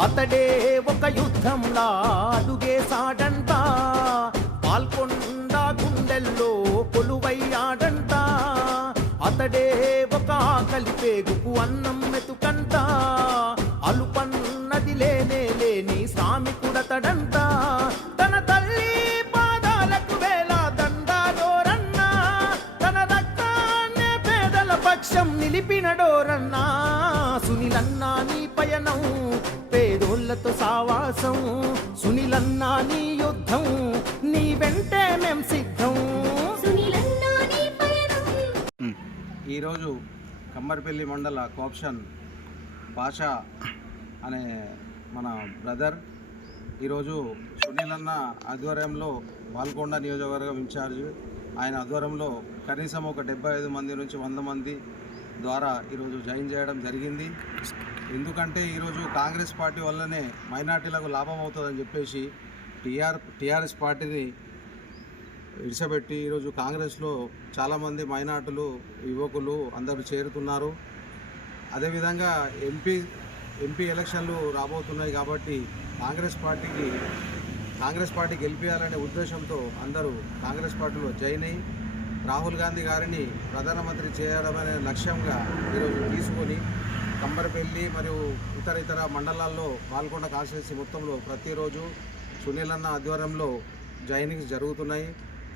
అతడే ఒక యుద్ధంలా అడుగేశాడంట. పాల్కొండ గుండెల్లో కొలువయ్యాడంట. అతడే ఒక ఆకలి పేగుకు అన్నం మెతుకంట అలుపన్నది లేనే లేని శ్రామికుడతడంట. తన తల్లి పాదాలకు వేల దండాడోరన్నా తన రక్తాన్నే పేదల పక్షం నిలిపినడోరన్నా పేదోళ్ళతో సావాసం సునిలన్నా నీ యుద్ధం నీ వెంటే మేం సిద్ధం. సునీలన్నా ఈరోజు కమ్మరిపల్లి మండల కోప్షన్ భాష అనే మన బ్రదర్ ఈరోజు సునీల్ అన్న ఆధ్వర్యంలో బాల్కొండ నియోజకవర్గం ఇన్ఛార్జ్. ఆయన ఆధ్వర్యంలో కనీసం ఒక డెబ్బై ఐదు మంది నుంచి వంద మంది ద్వారా ఈరోజు జాయిన్ చేయడం జరిగింది. ఎందుకంటే ఈరోజు కాంగ్రెస్ పార్టీ వల్లనే మైనార్టీలకు లాభం అవుతుందని చెప్పేసి టీఆర్ టీఆర్ఎస్ పార్టీని విడిచిపెట్టి ఈరోజు కాంగ్రెస్లో చాలామంది మైనార్టీలు యువకులు అందరూ చేరుతున్నారు. అదేవిధంగా ఎంపీ ఎంపీ ఎలక్షన్లు రాబోతున్నాయి కాబట్టి కాంగ్రెస్ పార్టీకి కాంగ్రెస్ పార్టీ గెలిపించాలనే ఉద్దేశంతో అందరూ కాంగ్రెస్ పార్టీలో జాయిన్ అయ్యి రాహుల్ గాంధీ గారిని ప్రధానమంత్రి చేయడం అనే లక్ష్యంగా ఈరోజు తీసుకొని కంబరపల్లి మరియు ఇతర ఇతర మండలాల్లో పాల్గొండ కాన్స్టిట్యూన్సీ మొత్తంలో ప్రతిరోజు సునీల్ అన్న ఆధ్వర్యంలో జాయినింగ్స్ జరుగుతున్నాయి.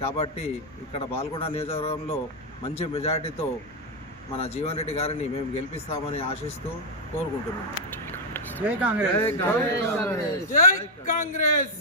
కాబట్టి ఇక్కడ బాల్కొండ నియోజకవర్గంలో మంచి మెజారిటీతో మన జీవన్ రెడ్డి గారిని మేము గెలిపిస్తామని ఆశిస్తూ కోరుకుంటున్నాం. జై కాంగ్రెస్. జై కాంగ్రెస్.